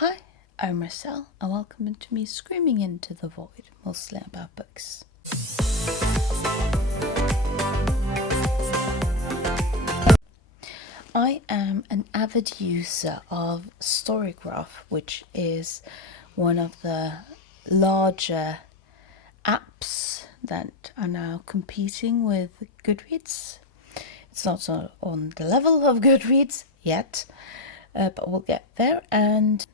Hi, I'm Marcel, and welcome to me screaming into the void, mostly about books. I am an avid user of Storygraph, which is one of the larger apps that are now competing with Goodreads. It's not on the level of Goodreads yet, but we'll get there. And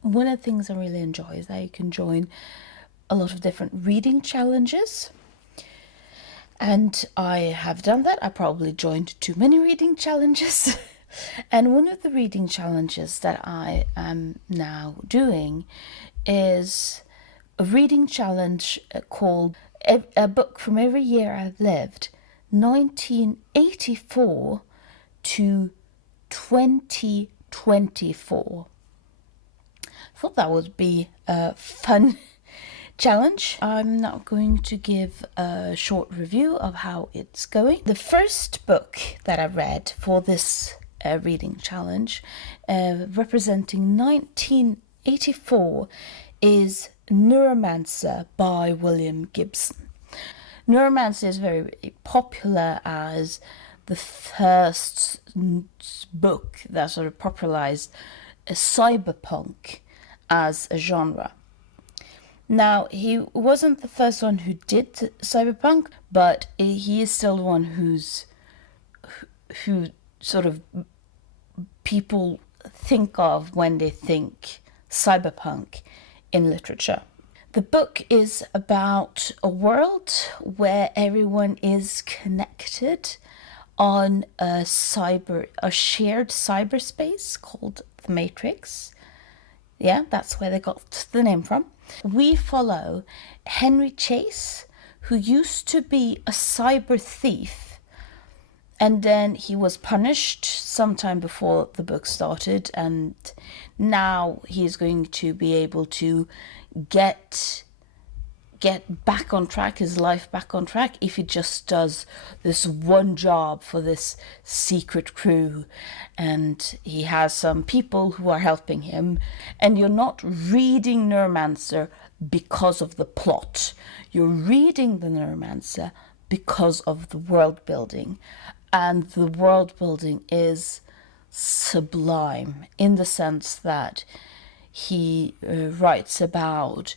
one of the things I really enjoy is that you can join a lot of different reading challenges. And I have done that. I probably joined too many reading challenges. And one of the reading challenges that I am now doing is a reading challenge called A Book from Every Year I've Lived, 1984 to 2024. I thought that would be a fun challenge. I'm now going to give a short review of how it's going. The first book that I read for this reading challenge, representing 1984, is Neuromancer by William Gibson. Neuromancer is very popular as the first book that sort of popularized cyberpunk as a genre. Now, he wasn't the first one who did cyberpunk, but he is still the one who sort of people think of when they think cyberpunk in literature. The book is about a world where everyone is connected on a shared cyberspace called the Matrix. Yeah, that's where they got the name from. We follow Henry Chase, who used to be a cyber thief, and then he was punished sometime before the book started, and now he's going to be able to get back on track, his life back on track, if he just does this one job for this secret crew. And he has some people who are helping him. And you're not reading Neuromancer because of the plot. You're reading the Neuromancer because of the world building. And the world building is sublime in the sense that he writes about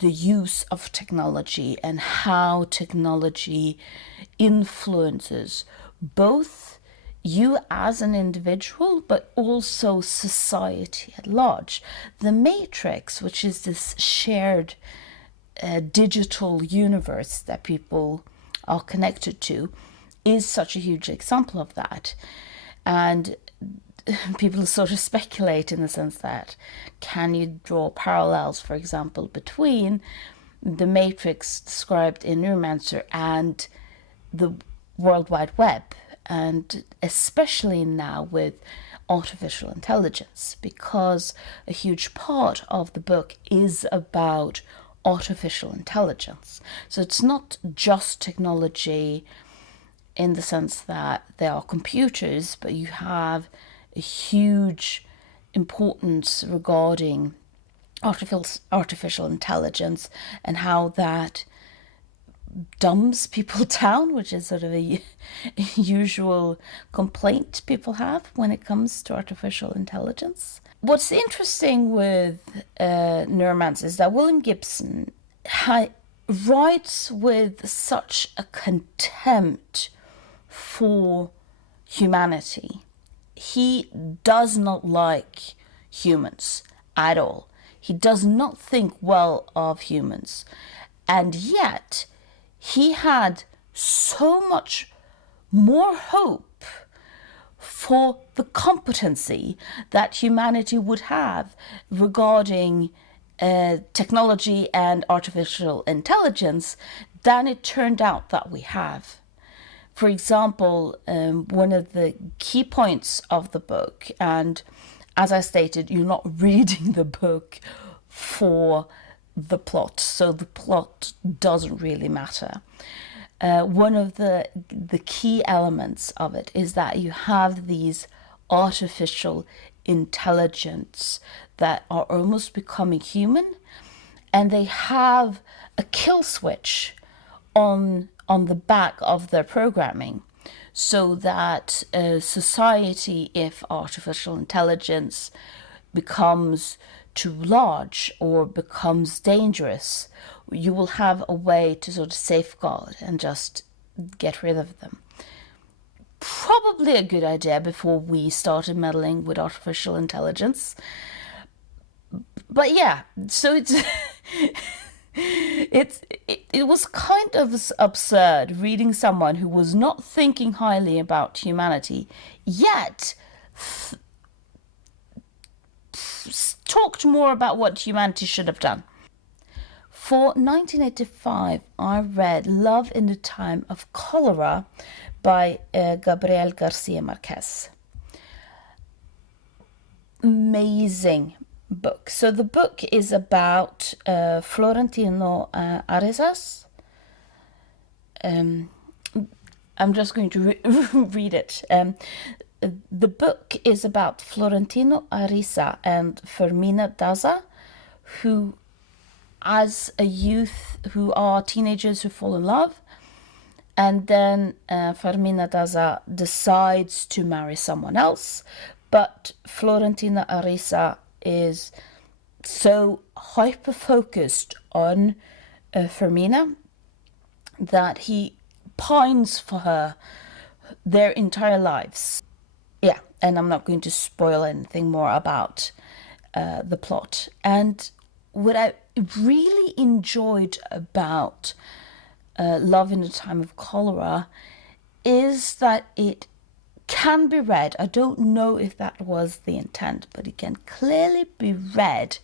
the use of technology and how technology influences both you as an individual, but also society at large. The Matrix, which is this shared digital universe that people are connected to, is such a huge example of that. And people sort of speculate in the sense that, can you draw parallels, for example, between the Matrix described in Neuromancer and the World Wide Web, and especially now with artificial intelligence, because a huge part of the book is about artificial intelligence. So it's not just technology in the sense that there are computers, but you have a huge importance regarding artificial intelligence and how that dumbs people down, which is sort of a usual complaint people have when it comes to artificial intelligence. What's interesting with Neuromancer is that William Gibson writes with such a contempt for humanity. He does not like humans at all. He does not think well of humans. And yet, he had so much more hope for the competency that humanity would have regarding technology and artificial intelligence than it turned out that we have. For example, one of the key points of the book, and as I stated, you're not reading the book for the plot, so the plot doesn't really matter. One of the key elements of it is that you have these artificial intelligence that are almost becoming human, and they have a kill switch on the back of their programming, so that society, if artificial intelligence becomes too large or becomes dangerous, you will have a way to sort of safeguard and just get rid of them. Probably a good idea before we started meddling with artificial intelligence. But yeah, so it was kind of absurd reading someone who was not thinking highly about humanity, yet talked more about what humanity should have done. For 1985, I read Love in the Time of Cholera by Gabriel Garcia Marquez. Amazing book. So the book is about Florentino Arizas. I'm just going to read it. The book is about Florentino Ariza and Fermina Daza, who, as a youth, who are teenagers who fall in love, and then Fermina Daza decides to marry someone else, but Florentina Ariza is so hyper-focused on Fermina that he pines for her their entire lives. Yeah, and I'm not going to spoil anything more about the plot. And what I really enjoyed about Love in the Time of Cholera is that it can be read, I don't know if that was the intent, but it can clearly be read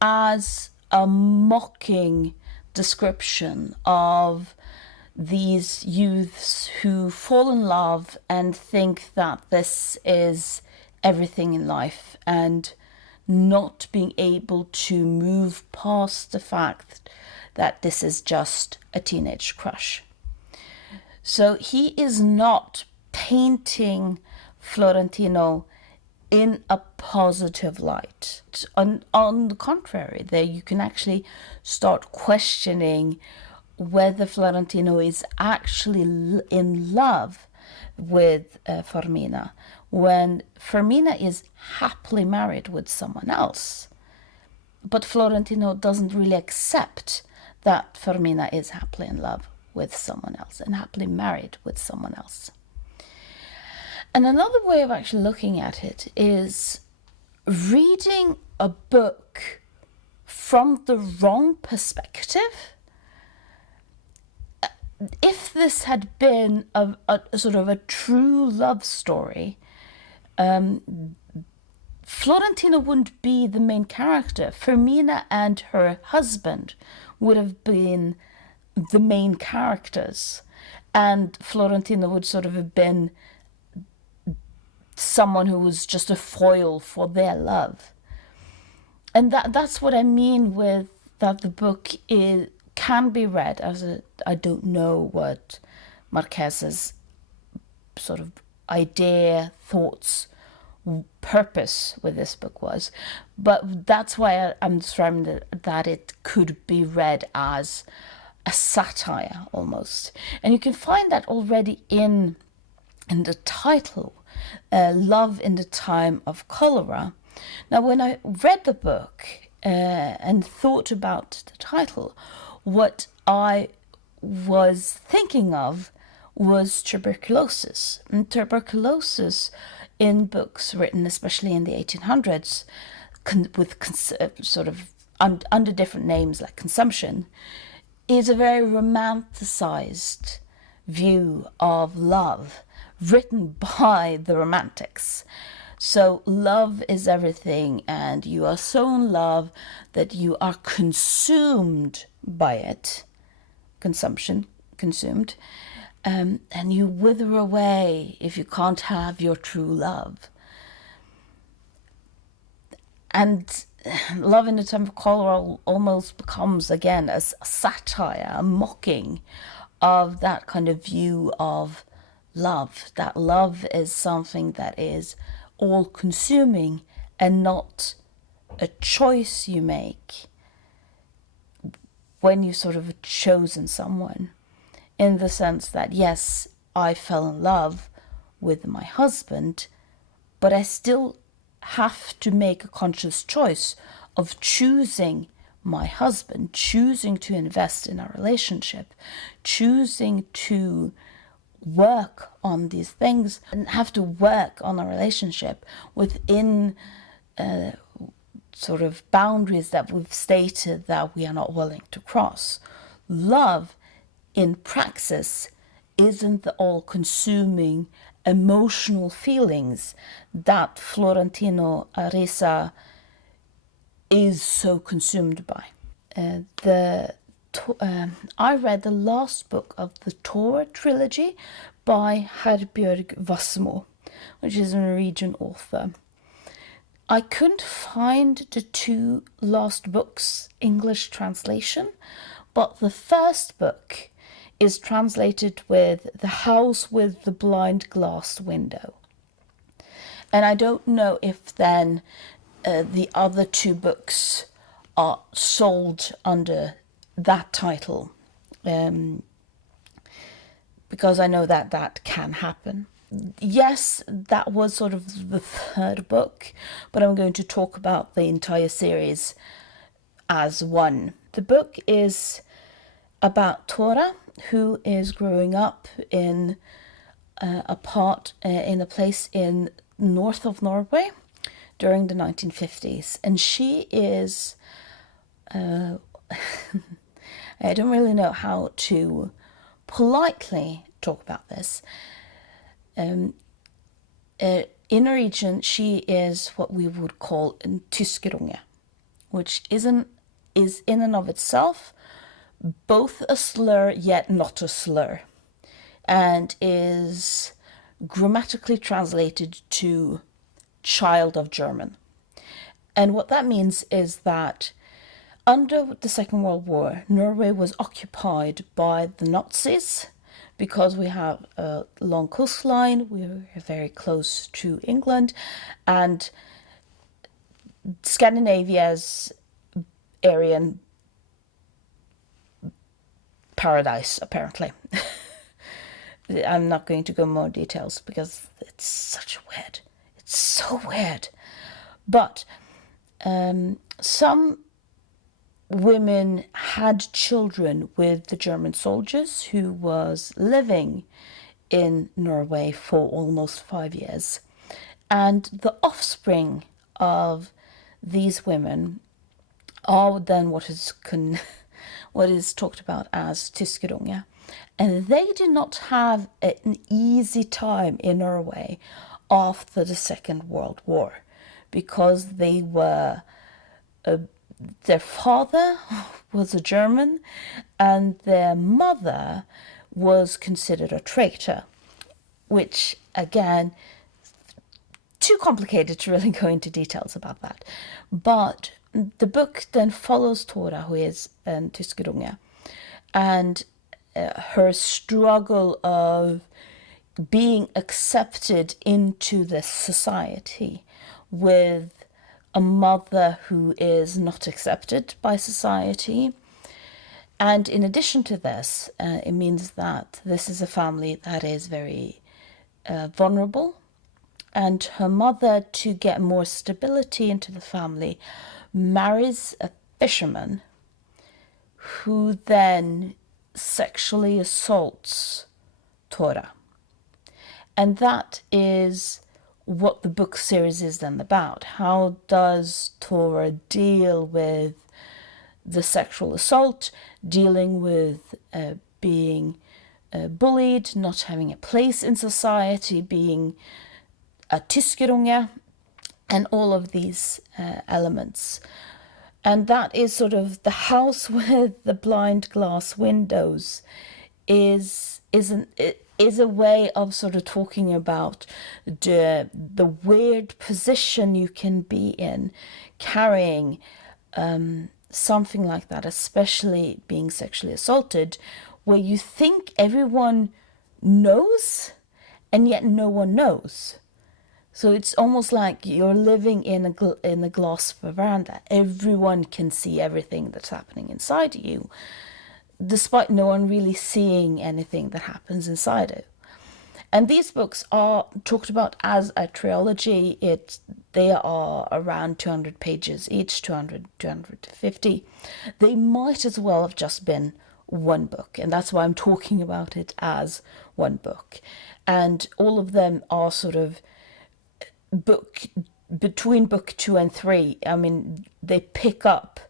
as a mocking description of these youths who fall in love and think that this is everything in life, and not being able to move past the fact that this is just a teenage crush. So he is not painting Florentino in a positive light. On the contrary, there you can actually start questioning whether Florentino is actually in love with Fermina, when Fermina is happily married with someone else. But Florentino doesn't really accept that Fermina is happily in love with someone else and happily married with someone else. And another way of actually looking at it is reading a book from the wrong perspective. If this had been a sort of a true love story, Florentina wouldn't be the main character. Fermina and her husband would have been the main characters, and Florentina would sort of have been someone who was just a foil for their love. And that's what I mean with that the book can be read as I don't know what Marquez's sort of idea, thoughts, purpose with this book was, but that's why I'm describing that it could be read as a satire almost. And you can find that already in the title, Love in the Time of Cholera. Now, when I read the book and thought about the title, what I was thinking of was tuberculosis. And tuberculosis in books written especially in the 1800s with sort of under different names like consumption, is a very romanticized view of love written by the Romantics. So love is everything, and you are so in love that you are consumed by it, consumed, and you wither away if you can't have your true love. And Love in the Time of Cholera almost becomes, again, a satire, a mocking of that kind of view of love, that love is something that is all-consuming and not a choice you make when you've sort of chosen someone, in the sense that, yes, I fell in love with my husband, but I still have to make a conscious choice of choosing my husband, choosing to invest in our relationship, choosing to work on these things and have to work on our relationship within sort of boundaries that we've stated that we are not willing to cross. Love in praxis isn't the all-consuming emotional feelings that Florentino Arisa is so consumed by. I read the last book of the Tora trilogy by Herbjørg Wassmo, which is a Norwegian author. I couldn't find the two last books' English translation, but the first book is translated with The House with the Blind Glass Window. And I don't know if then the other two books are sold under that title, because I know that that can happen. Yes, that was sort of the third book, but I'm going to talk about the entire series as one. The book is about Tora, who is growing up in a place in north of Norway during the 1950s, and she is I don't really know how to politely talk about this. In Norwegian, she is what we would call en tyskerunge, which is in and of itself both a slur yet not a slur, and is grammatically translated to child of German. And what that means is that under the Second World War, Norway was occupied by the Nazis because we have a long coastline, we're very close to England, and Scandinavia's Aryan paradise, apparently. I'm not going to go more details because it's so weird. But some women had children with the German soldiers who was living in Norway for almost 5 years. And the offspring of these women are then what is talked about as tyskerunge. And they did not have an easy time in Norway after the Second World War, because they were their father was a German and their mother was considered a traitor, which, again, too complicated to really go into details about that. But the book then follows Tora, who is en tyskerunge, and her struggle of being accepted into this society with a mother who is not accepted by society. And in addition to this, it means that this is a family that is very vulnerable, and her mother, to get more stability into the family, marries a fisherman who then sexually assaults Tora. And that is what the book series is then about. How does Tora deal with the sexual assault, dealing with being bullied, not having a place in society, being a tyskerunge, and all of these elements. And that is sort of the house with the blind glass windows is a way of sort of talking about the weird position you can be in carrying something like that, especially being sexually assaulted, where you think everyone knows and yet no one knows. So it's almost like you're living in a glass veranda. Everyone can see everything that's happening inside you, despite no one really seeing anything that happens inside it. And these books are talked about as a trilogy. They are around 200 pages each, 200, 250. They might as well have just been one book, and that's why I'm talking about it as one book. And all of them are sort of between book 2 and 3. I mean, they pick up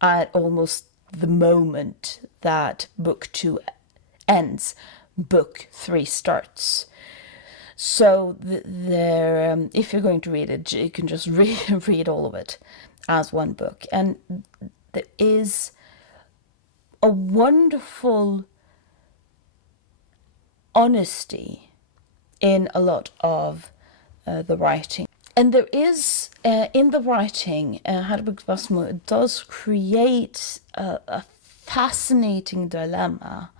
at almost the moment that book 2 ends, book 3 starts. So if you're going to read it, you can just read all of it as one book. And there is a wonderful honesty in a lot of the writing. And there is, in the writing, Hedvig Wassmo does create a fascinating dilemma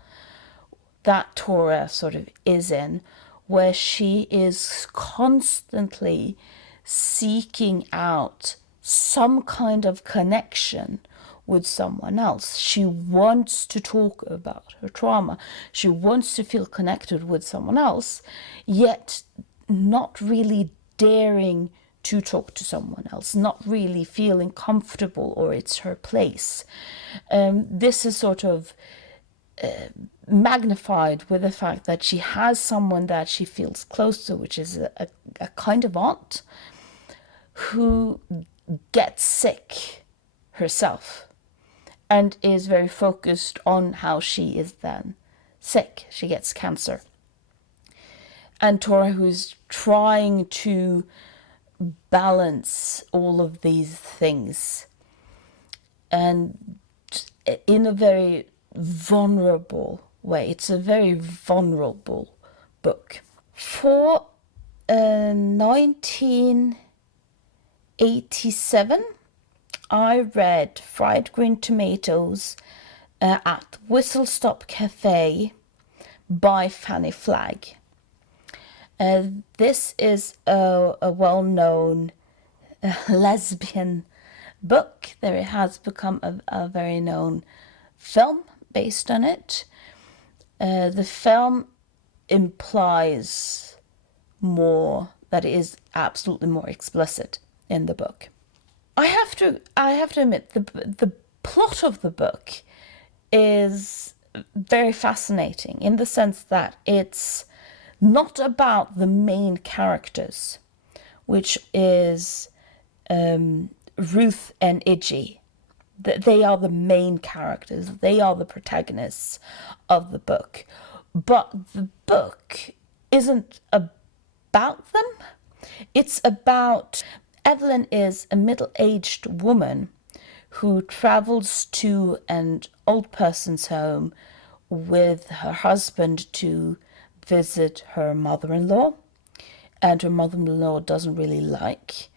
that Tora sort of is in, where she is constantly seeking out some kind of connection with someone else. She wants to talk about her trauma. She wants to feel connected with someone else, yet not really daring to talk to someone else, not really feeling comfortable or it's her place. This is sort of magnified with the fact that she has someone that she feels close to, which is a kind of aunt who gets sick herself and is very focused on how she is then sick. She gets cancer. And Tora, who's trying to balance all of these things and in a very vulnerable way. It's a very vulnerable book. For 1987, I read Fried Green Tomatoes at Whistle Stop Cafe by Fanny Flagg. This is a well-known lesbian book. There has become a very known film based on it. The film implies more, that it is absolutely more explicit in the book. I have to admit, the plot of the book is very fascinating in the sense that it's not about the main characters, which is Ruth and Iggy. They are the main characters. They are the protagonists of the book. But the book isn't about them. It's about Evelyn is a middle-aged woman who travels to an old person's home with her husband to visit her mother-in-law. And her mother-in-law doesn't really like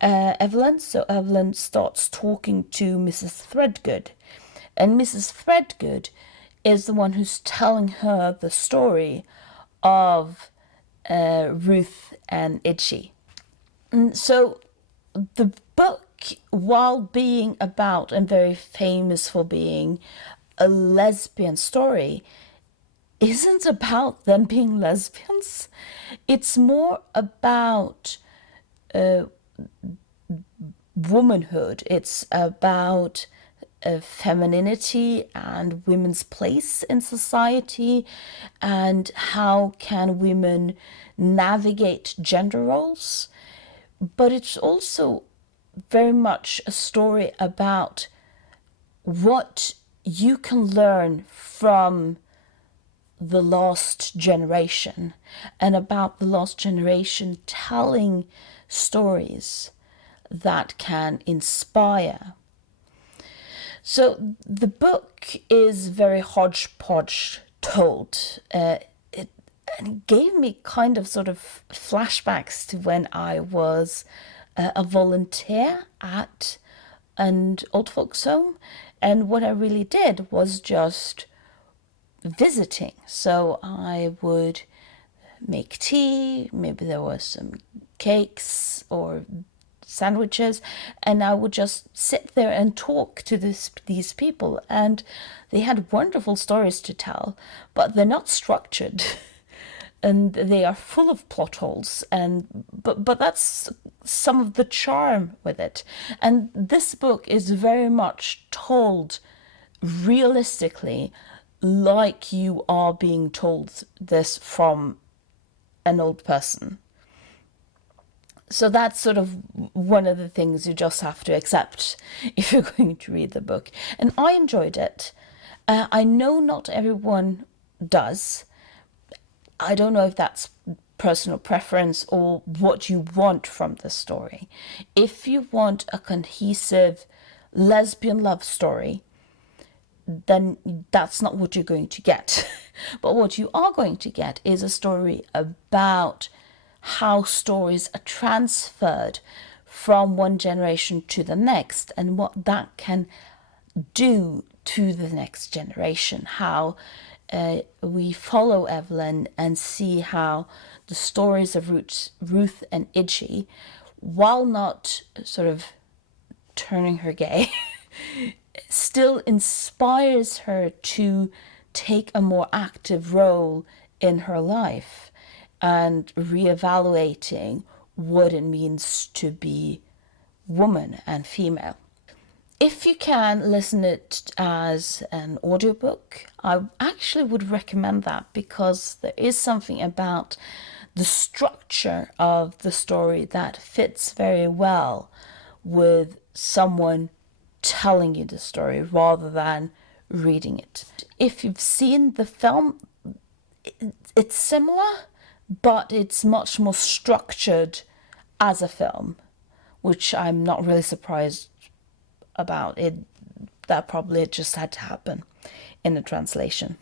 Evelyn, so Evelyn starts talking to Mrs. Threadgood. And Mrs. Threadgood is the one who's telling her the story of Ruth and Itchy. And so the book, while being about and very famous for being a lesbian story, isn't about them being lesbians. It's more about womanhood. It's about femininity and women's place in society, and how can women navigate gender roles. But it's also very much a story about what you can learn from the lost generation, and about the lost generation telling stories that can inspire. So the book is very hodgepodge told. It gave me kind of sort of flashbacks to when I was a volunteer at an old folks home, and what I really did was just visiting. So I would make tea, maybe there was some cakes or sandwiches, and I would just sit there and talk to these people, and they had wonderful stories to tell, but they're not structured. And they are full of plot holes, and but that's some of the charm with it. And this book is very much told realistically, like you are being told this from an old person. So that's sort of one of the things you just have to accept if you're going to read the book. And I enjoyed it. I know not everyone does. I don't know if that's personal preference or what you want from the story. If you want a cohesive lesbian love story, then that's not what you're going to get. But what you are going to get is a story about how stories are transferred from one generation to the next, and what that can do to the next generation. How we follow Evelyn and see how the stories of Ruth and Idgie, while not sort of turning her gay, still inspires her to take a more active role in her life and reevaluating what it means to be woman and female. If you can listen it as an audiobook, I actually would recommend that, because there is something about the structure of the story that fits very well with someone telling you the story rather than reading it. If you've seen the film, it's similar, but it's much more structured as a film, which I'm not really surprised about. It that probably just had to happen in the translation.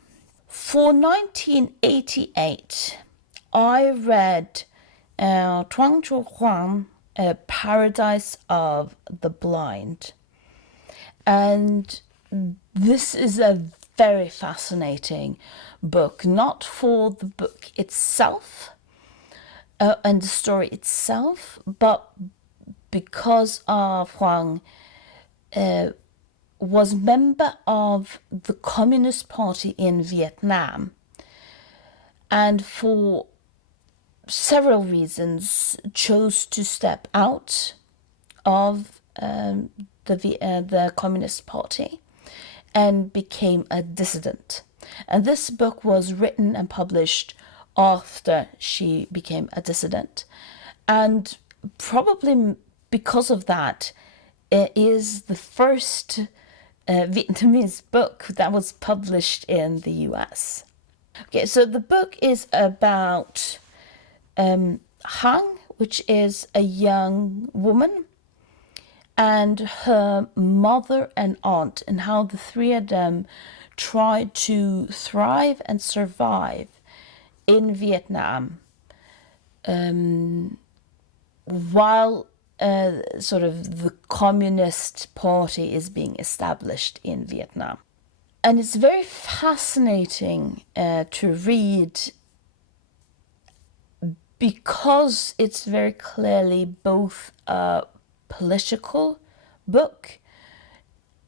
For 1988, I read Chuang Tzu Huang, Paradise of the Blind. And this is a very fascinating book, not for the book itself and the story itself, but because Huang was member of the Communist Party in Vietnam, and for several reasons chose to step out of the Communist Party and became a dissident. And this book was written and published after she became a dissident. And probably because of that, it is the first Vietnamese book that was published in the US. Okay, so the book is about Hang, which is a young woman, and her mother and aunt, and how the three of them try to thrive and survive in Vietnam while sort of the Communist Party is being established in Vietnam. And it's very fascinating to read, because it's very clearly both a political book,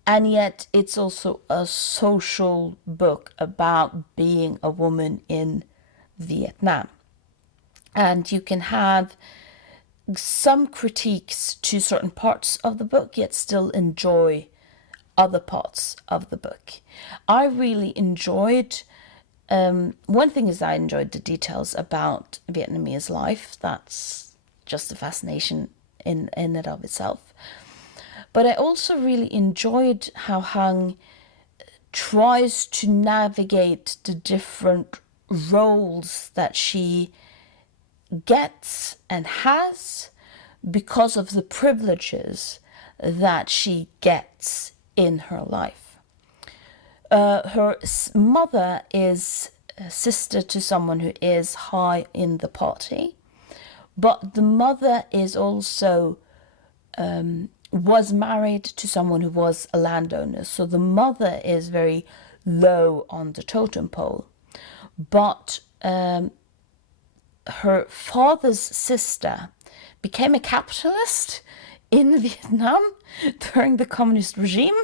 and yet it's also a social book about being a woman in Vietnam. And you can have some critiques to certain parts of the book, yet still enjoy other parts of the book. I really enjoyed, one thing is I enjoyed the details about Vietnamese life. That's just a fascination in and of itself. But I also really enjoyed how Hang tries to navigate the different roles that she gets and has because of the privileges that she gets in her life. Her mother is a sister to someone who is high in the party, but the mother is also was married to someone who was a landowner. So the mother is very low on the totem pole. But her father's sister became a capitalist in Vietnam during the communist regime,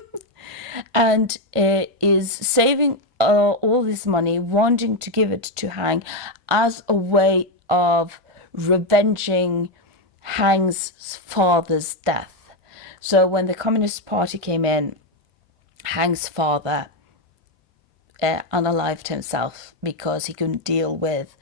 and is saving all this money, wanting to give it to Hang as a way of revenging Hang's father's death. So when the Communist Party came in, Hang's father unalived himself because he couldn't deal with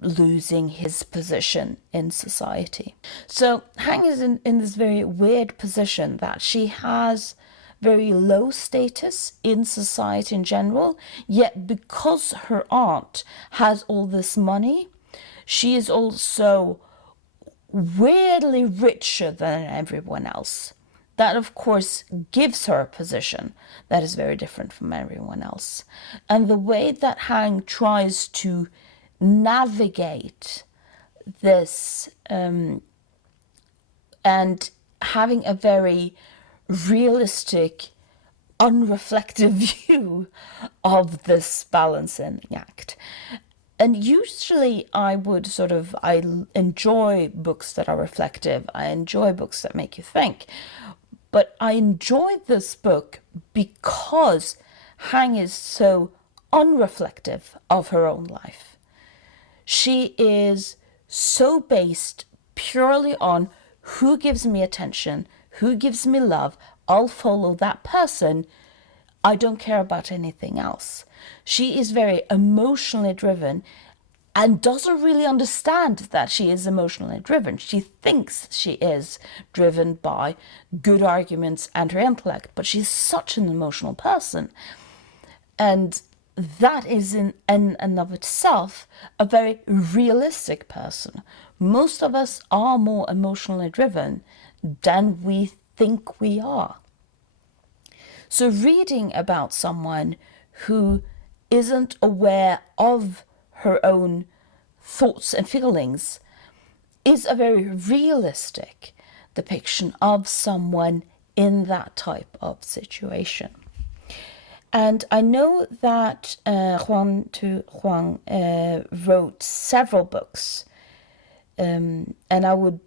losing his position in society. So Hang is in this very weird position that she has very low status in society in general, yet because her aunt has all this money, she is also weirdly richer than everyone else. That, of course, gives her a position that is very different from everyone else. And the way that Hang tries to navigate this and having a very realistic, unreflective view of this balancing act. And usually I enjoy books that are reflective. I enjoy books that make you think. But I enjoyed this book because Hang is so unreflective of her own life. She is so based purely on who gives me attention, who gives me love. I'll follow that person. I don't care about anything else. She is very emotionally driven and doesn't really understand that she is emotionally driven. She thinks she is driven by good arguments and her intellect, but she's such an emotional person. And that is in and of itself a very realistic person. Most of us are more emotionally driven than we think we are. So reading about someone who isn't aware of her own thoughts and feelings is a very realistic depiction of someone in that type of situation. And I know that Huang Tu Huang wrote several books, and I would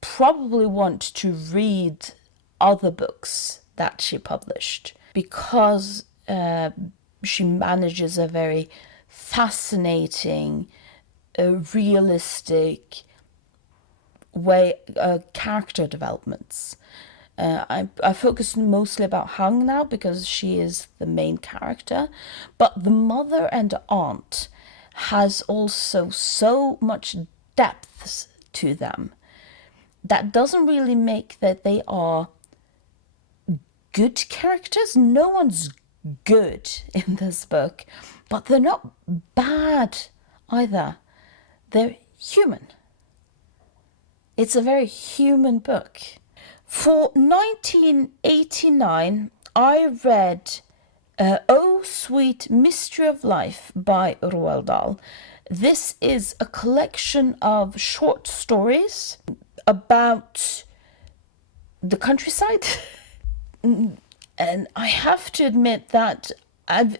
probably want to read other books that she published because she manages a very fascinating, realistic way character developments. I focus mostly about Hang now because she is the main character, but the mother and the aunt has also so much depth to them that doesn't really make that they are good characters. No one's good in this book, but they're not bad either. They're human. It's a very human book. For 1989, I read Oh Sweet Mystery of Life by Roald Dahl. This is a collection of short stories about the countryside. And I have to admit that I've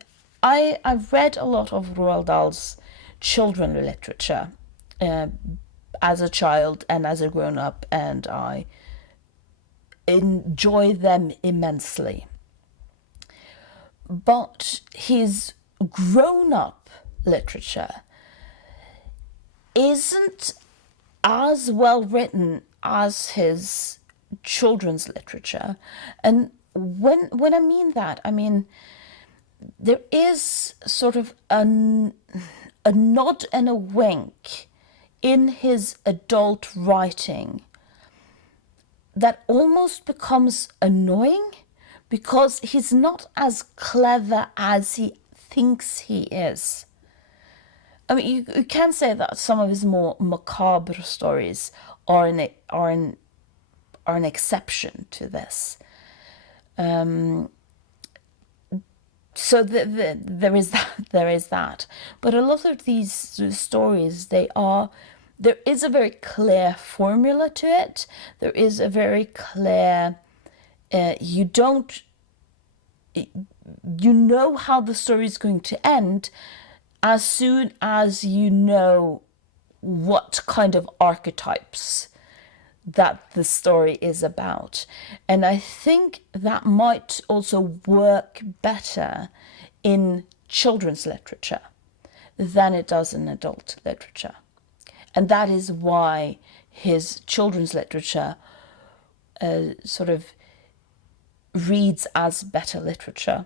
read a lot of Roald Dahl's children's literature as a child and as a grown-up, and I enjoy them immensely. But his grown-up literature isn't as well written as his children's literature. And when I mean that, I mean there is sort of a nod and a wink in his adult writing that almost becomes annoying because he's not as clever as he thinks he is. I mean, you can say that some of his more macabre stories are an exception to this. So there is that. But a lot of these stories, there is a very clear formula to it. There is a very clear, you know how the story is going to end as soon as you know what kind of archetypes that the story is about. And I think that might also work better in children's literature than it does in adult literature. And that is why his children's literature sort of reads as better literature.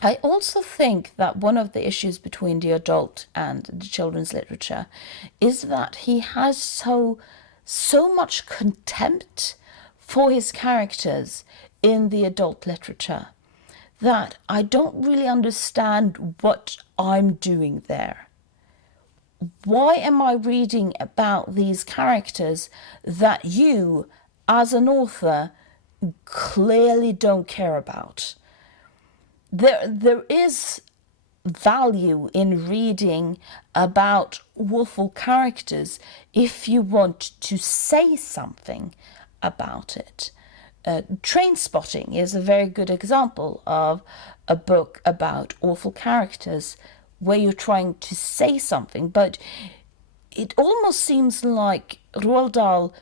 I also think that one of the issues between the adult and the children's literature is that he has so much contempt for his characters in the adult literature that I don't really understand what I'm doing there. Why am I reading about these characters that you, as an author, clearly don't care about? There is value in reading about awful characters if you want to say something about it. Trainspotting is a very good example of a book about awful characters where you're trying to say something, but it almost seems like Roald Dahl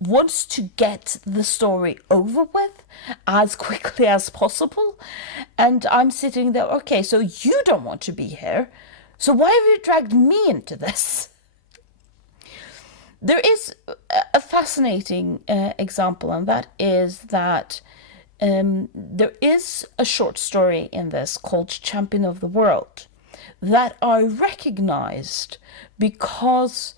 wants to get the story over with as quickly as possible. And I'm sitting there, okay, so you don't want to be here, so why have you dragged me into this? There is a fascinating example, and that is that there is a short story in this called Champion of the World that I recognized because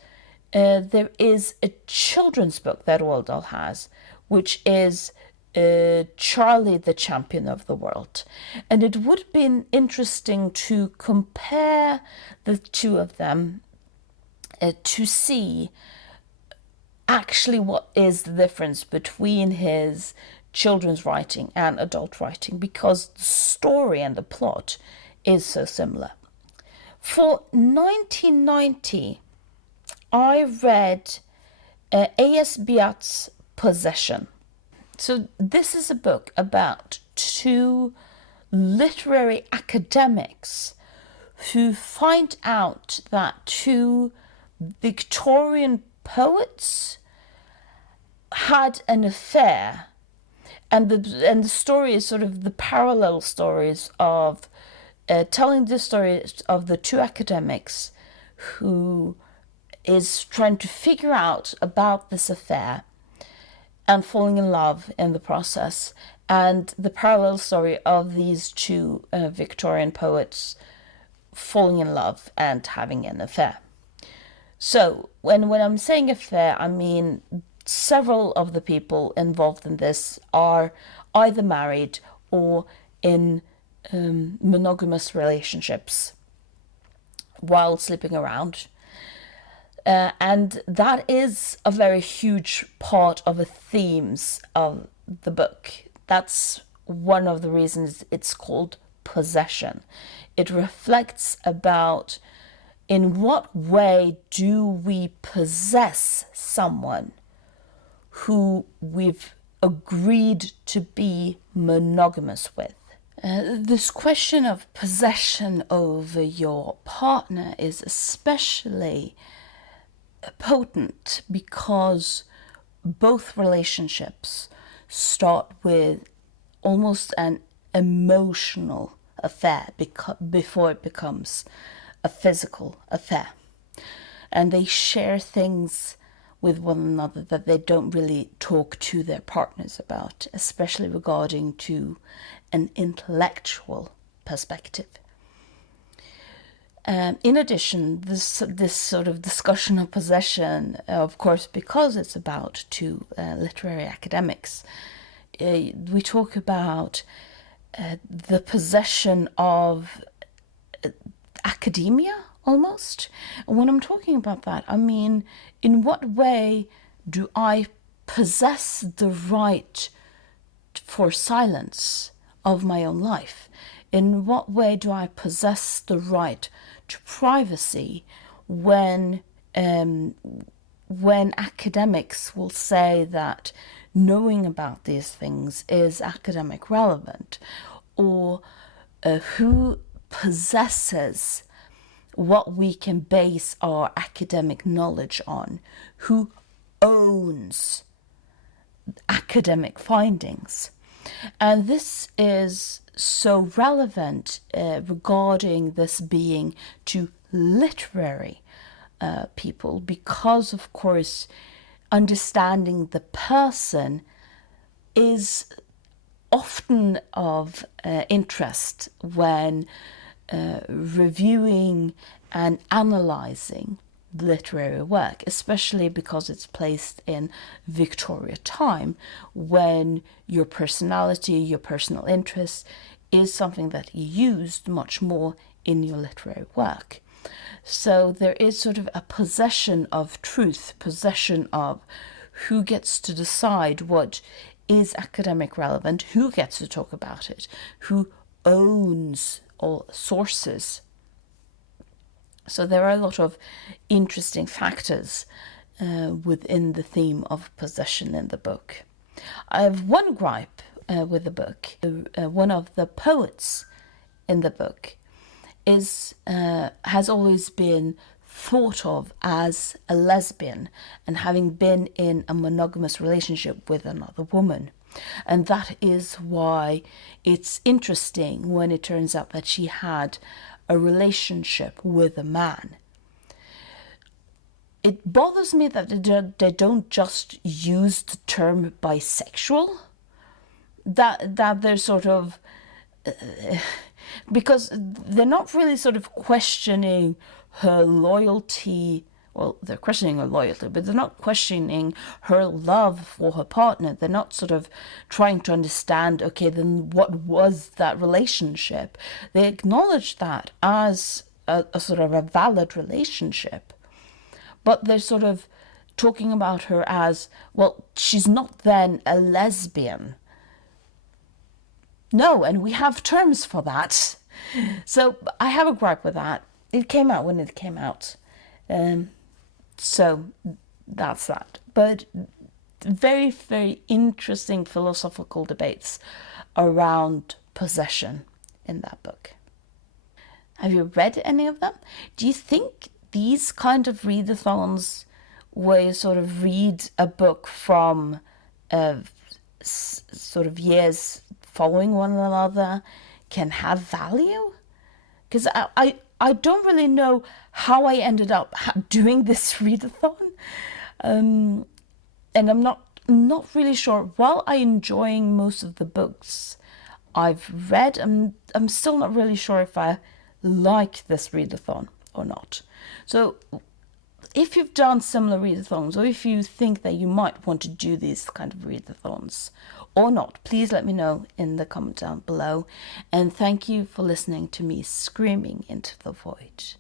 there is a children's book that Roald Dahl has, which is Charlie the Champion of the World. And it would have been interesting to compare the two of them to see actually what is the difference between his children's writing and adult writing, because the story and the plot is so similar. For 1990, I read A.S. Byatt's Possession. So this is a book about two literary academics who find out that two Victorian poets had an affair, and the story is sort of the parallel stories of telling the story of the two academics who is trying to figure out about this affair and falling in love in the process, and the parallel story of these two Victorian poets falling in love and having an affair. So when I'm saying affair, I mean several of the people involved in this are either married or in monogamous relationships while sleeping around. And that is a very huge part of the themes of the book. That's one of the reasons it's called Possession. It reflects about in what way do we possess someone who we've agreed to be monogamous with. This question of possession over your partner is especially potent because both relationships start with almost an emotional affair before it becomes a physical affair. And they share things with one another that they don't really talk to their partners about, especially regarding to an intellectual perspective. In addition, this sort of discussion of possession, of course, because it's about two literary academics, we talk about the possession of academia, almost. And when I'm talking about that, I mean, in what way do I possess the right for silence of my own life? In what way do I possess the right to privacy when academics will say that knowing about these things is academic relevant, or who possesses what we can base our academic knowledge on, who owns academic findings. And this is so relevant regarding this being to literary people, because of course understanding the person is often of interest when reviewing and analysing literary work, especially because it's placed in Victoria time, when your personality, your personal interest is something that you used much more in your literary work. So there is sort of a possession of truth, possession of who gets to decide what is academic relevant, who gets to talk about it, who owns all sources. So there are a lot of interesting factors within the theme of possession in the book. I have one gripe with the book. One of the poets in the book has always been thought of as a lesbian and having been in a monogamous relationship with another woman. And that is why it's interesting when it turns out that she had a relationship with a man. It bothers me that they don't just use the term bisexual, that they're sort of because they're not really sort of questioning her loyalty. Well, they're questioning her loyalty, but they're not questioning her love for her partner. They're not sort of trying to understand, okay, then what was that relationship? They acknowledge that as a sort of a valid relationship, but they're sort of talking about her as, well, she's not then a lesbian. No, and we have terms for that. So I have a gripe with that. It came out when it came out. So that's that. But very, very interesting philosophical debates around possession in that book. Have you read any of them? Do you think these kind of readathons, where you sort of read a book from sort of years following one another, can have value? Because I don't really know how I ended up doing this readathon, and I'm not really sure. While I'm enjoying most of the books I've read, I'm still not really sure if I like this readathon or not. So if you've done similar readathons, or if you think that you might want to do these kind of readathons or not, please let me know in the comment down below. And thank you for listening to me screaming into the void.